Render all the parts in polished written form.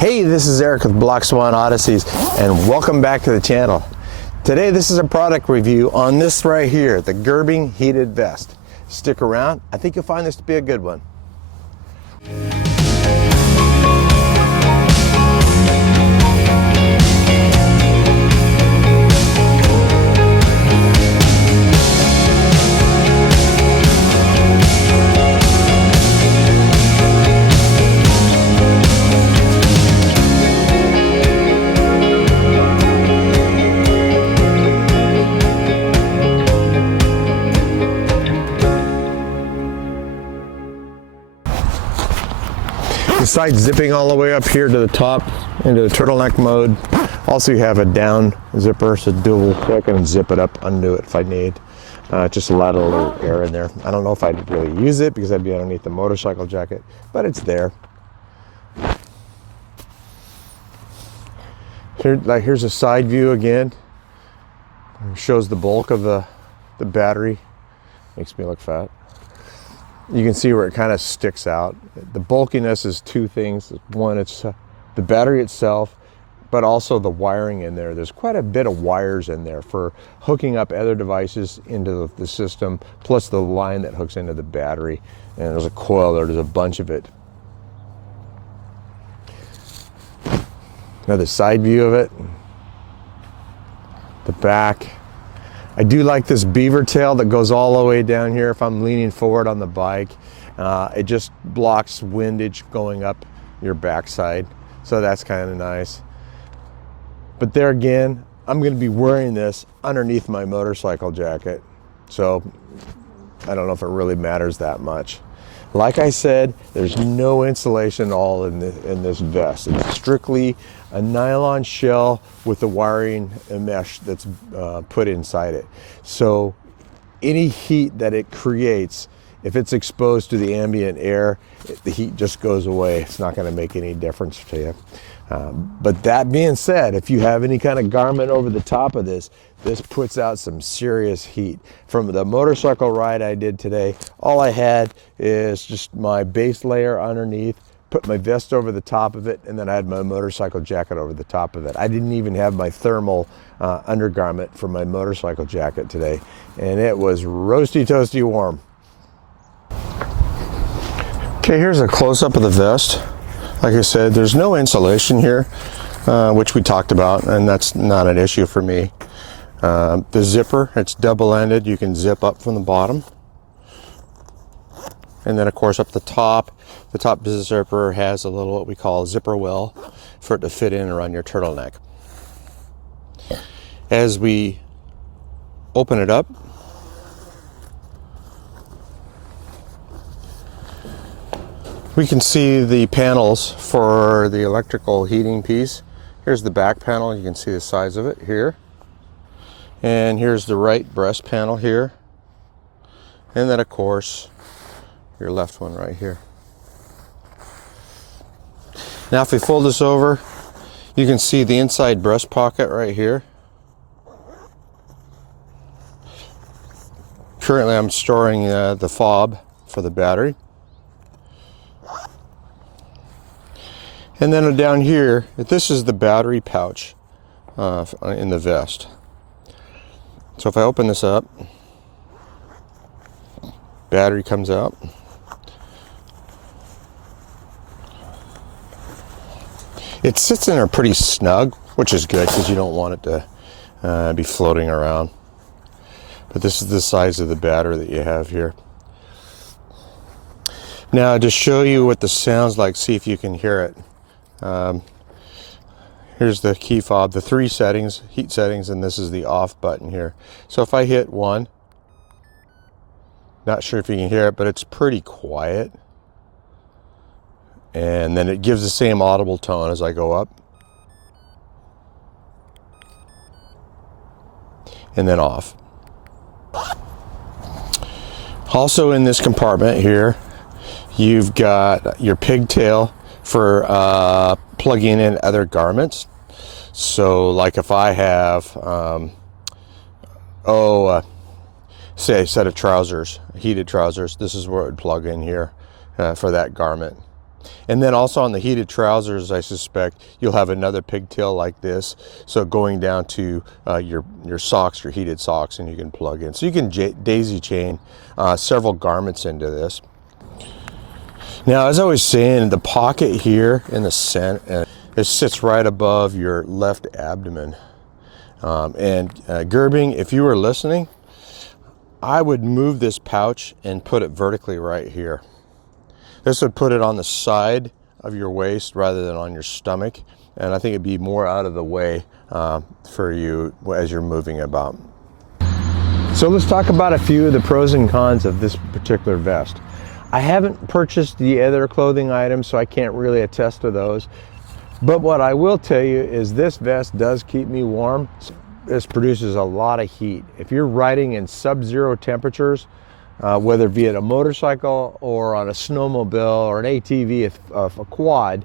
Hey, this is Eric with Swan Odysseys, and welcome back to the channel. Today, this is a product review on this right here, the Gerbing heated vest. Stick around, I think you'll find this to be a good one. Besides zipping all the way up here to the top into the turtleneck mode, also you have a down zipper, so dual, so I can zip it up, undo it if I need. Just a lot of little air in there. I don't know if I'd really use it because I'd be underneath the motorcycle jacket, but it's there. Here's a side view again. It shows the bulk of the battery. Makes me look fat. You can see where it kind of sticks out. The bulkiness is two things. One, it's the battery itself, but also the wiring in there. There's quite a bit of wires in there for hooking up other devices into the system, plus the line that hooks into the battery. And there's a coil there, there's a bunch of it. Now the side view of it, the back. I do like this beaver tail that goes all the way down here if I'm leaning forward on the bike. It just blocks windage going up your backside, so that's kind of nice. But there again, I'm going to be wearing this underneath my motorcycle jacket, so I don't know if it really matters that much. Like I said, there's no insulation at all in this vest. It's strictly a nylon shell with the wiring mesh that's put inside it. So any heat that it creates, if it's exposed to the ambient air, the heat just goes away. It's not going to make any difference to you. But that being said, if you have any kind of garment over the top of this, this puts out some serious heat. From the motorcycle ride I did today, all I had is just my base layer underneath, put my vest over the top of it, and then I had my motorcycle jacket over the top of it. I didn't even have my thermal undergarment for my motorcycle jacket today, and it was roasty toasty warm. Okay, here's a close-up of the vest. Like I said, there's no insulation here, which we talked about, and that's not an issue for me. The zipper, it's double-ended. You can zip up from the bottom. And then, of course, up the top zipper has a little, what we call a zipper well, for it to fit in around your turtleneck. As we open it up, we can see the panels for the electrical heating piece. Here's the back panel. You can see the size of it here. And here's the right breast panel here. And then, of course, your left one right here. Now, if we fold this over, you can see the inside breast pocket right here. Currently, I'm storing the fob for the battery. And then down here, this is the battery pouch in the vest. So if I open this up, battery comes out. It sits in there pretty snug, which is good because you don't want it to be floating around. But this is the size of the battery that you have here. Now, to show you what this sounds like, see if you can hear it. Here's the key fob, the 3 settings, heat settings, and this is the off button here. So if I hit 1, not sure if you can hear it, but it's pretty quiet. And then it gives the same audible tone as I go up. And then off. Also in this compartment here, you've got your pigtail for plugging in other garments. So like if I have say a set of trousers, heated trousers, this is where it would plug in here for that garment. And then also on the heated trousers, I suspect you'll have another pigtail like this. So going down to your socks, your heated socks, and you can plug in. So you can daisy chain several garments into this. Now, as I was saying, the pocket here in the center, it sits right above your left abdomen. Gerbing, if you were listening, I would move this pouch and put it vertically right here. This would put it on the side of your waist rather than on your stomach, and I think it'd be more out of the way for you as you're moving about. So let's talk about a few of the pros and cons of this particular vest. I haven't purchased the other clothing items, so I can't really attest to those. But what I will tell you is this vest does keep me warm. This produces a lot of heat. If you're riding in sub-zero temperatures, whether via a motorcycle or on a snowmobile or an ATV, a quad,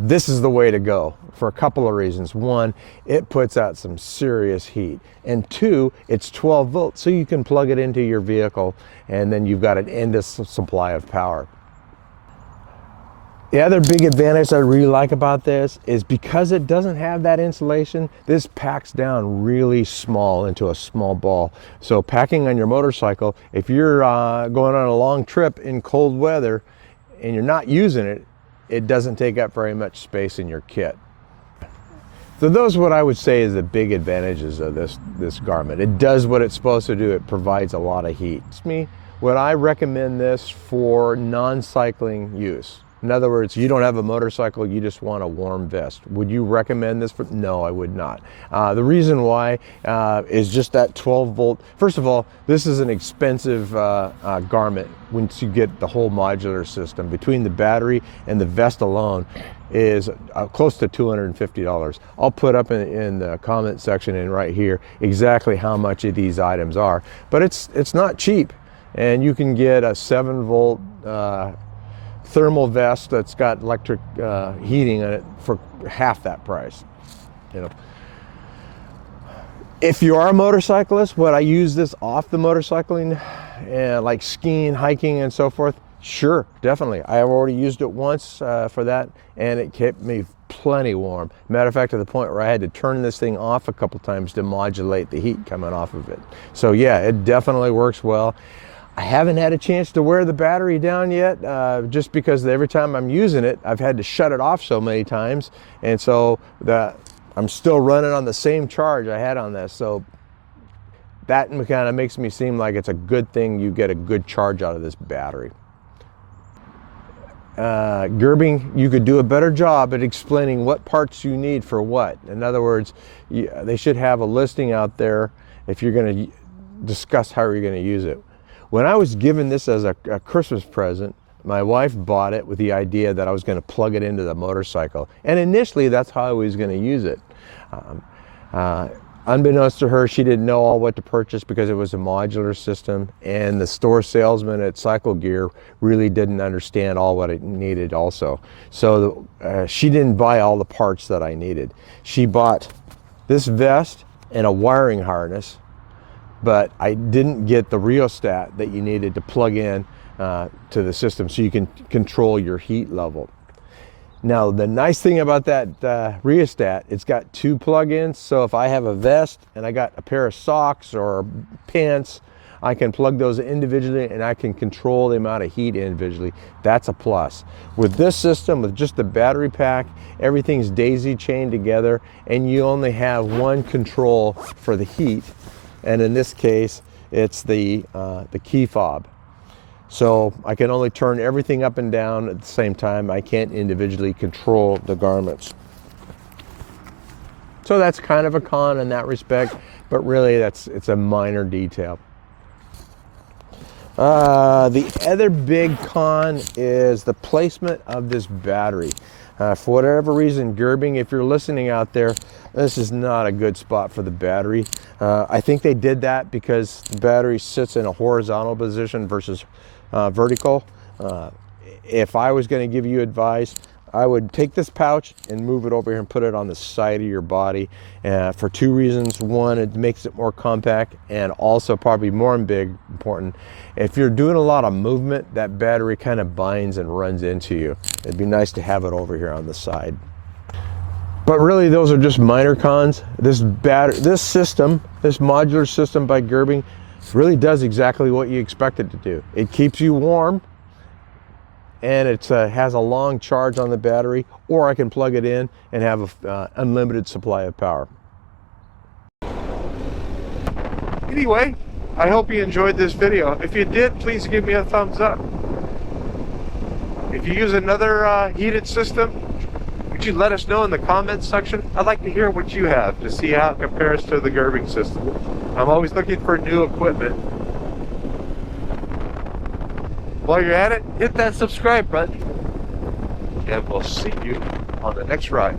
this is the way to go for a couple of reasons. One, it puts out some serious heat. And two, it's 12 volts, so you can plug it into your vehicle and then you've got an endless supply of power. The other big advantage I really like about this is because it doesn't have that insulation, this packs down really small into a small ball. So packing on your motorcycle, if you're going on a long trip in cold weather and you're not using it, it doesn't take up very much space in your kit. So those are what I would say is the big advantages of this garment. It does what it's supposed to do. It provides a lot of heat. Would I recommend this for non-cycling use? In other words, you don't have a motorcycle, you just want a warm vest. Would you recommend this? No, I would not. The reason why is just that 12 volt. First of all, this is an expensive garment once you get the whole modular system. Between the battery and the vest alone is close to $250. I'll put up in the comment section and right here exactly how much of these items are. But it's not cheap, and you can get a 7 volt thermal vest that's got electric heating in it for half that price. You know, if you are a motorcyclist, would I use this off the motorcycling, like skiing, hiking, and so forth? Sure, definitely. I have already used it once for that, and it kept me plenty warm. Matter of fact, to the point where I had to turn this thing off a couple times to modulate the heat coming off of it. So yeah, it definitely works well. I haven't had a chance to wear the battery down yet, just because every time I'm using it, I've had to shut it off so many times, and so I'm still running on the same charge I had on this. So that kind of makes me seem like it's a good thing you get a good charge out of this battery. Gerbing, you could do a better job at explaining what parts you need for what. In other words, they should have a listing out there if you're going to discuss how you're going to use it. When I was given this as a Christmas present, my wife bought it with the idea that I was going to plug it into the motorcycle. And initially, that's how I was going to use it. Unbeknownst to her, she didn't know all what to purchase because it was a modular system, and the store salesman at Cycle Gear really didn't understand all what it needed also. So she didn't buy all the parts that I needed. She bought this vest and a wiring harness, but I didn't get the rheostat that you needed to plug in to the system so you can control your heat level. Now, the nice thing about that rheostat, it's got 2 plug-ins, so if I have a vest and I got a pair of socks or pants, I can plug those individually and I can control the amount of heat individually. That's a plus. With this system, with just the battery pack, everything's daisy chained together, and you only have one control for the heat, and in this case, it's the key fob. So I can only turn everything up and down at the same time. I can't individually control the garments. So that's kind of a con in that respect, but really it's a minor detail. The other big con is the placement of this battery. For whatever reason, Gerbing, if you're listening out there, this is not a good spot for the battery. I think they did that because the battery sits in a horizontal position versus vertical. If I was going to give you advice, I would take this pouch and move it over here and put it on the side of your body for two reasons. One, it makes it more compact, and also probably more important, if you're doing a lot of movement, that battery kind of binds and runs into you. It'd be nice to have it over here on the side. But really, those are just minor cons. This system, this modular system by Gerbing, really does exactly what you expect it to do. It keeps you warm, and it has a long charge on the battery, or I can plug it in and have an unlimited supply of power. Anyway, I hope you enjoyed this video. If you did, please give me a thumbs up. If you use another heated system, would you let us know in the comments section? I'd like to hear what you have to see how it compares to the Gerbing system. I'm always looking for new equipment. While you're at it, hit that subscribe button, and we'll see you on the next ride.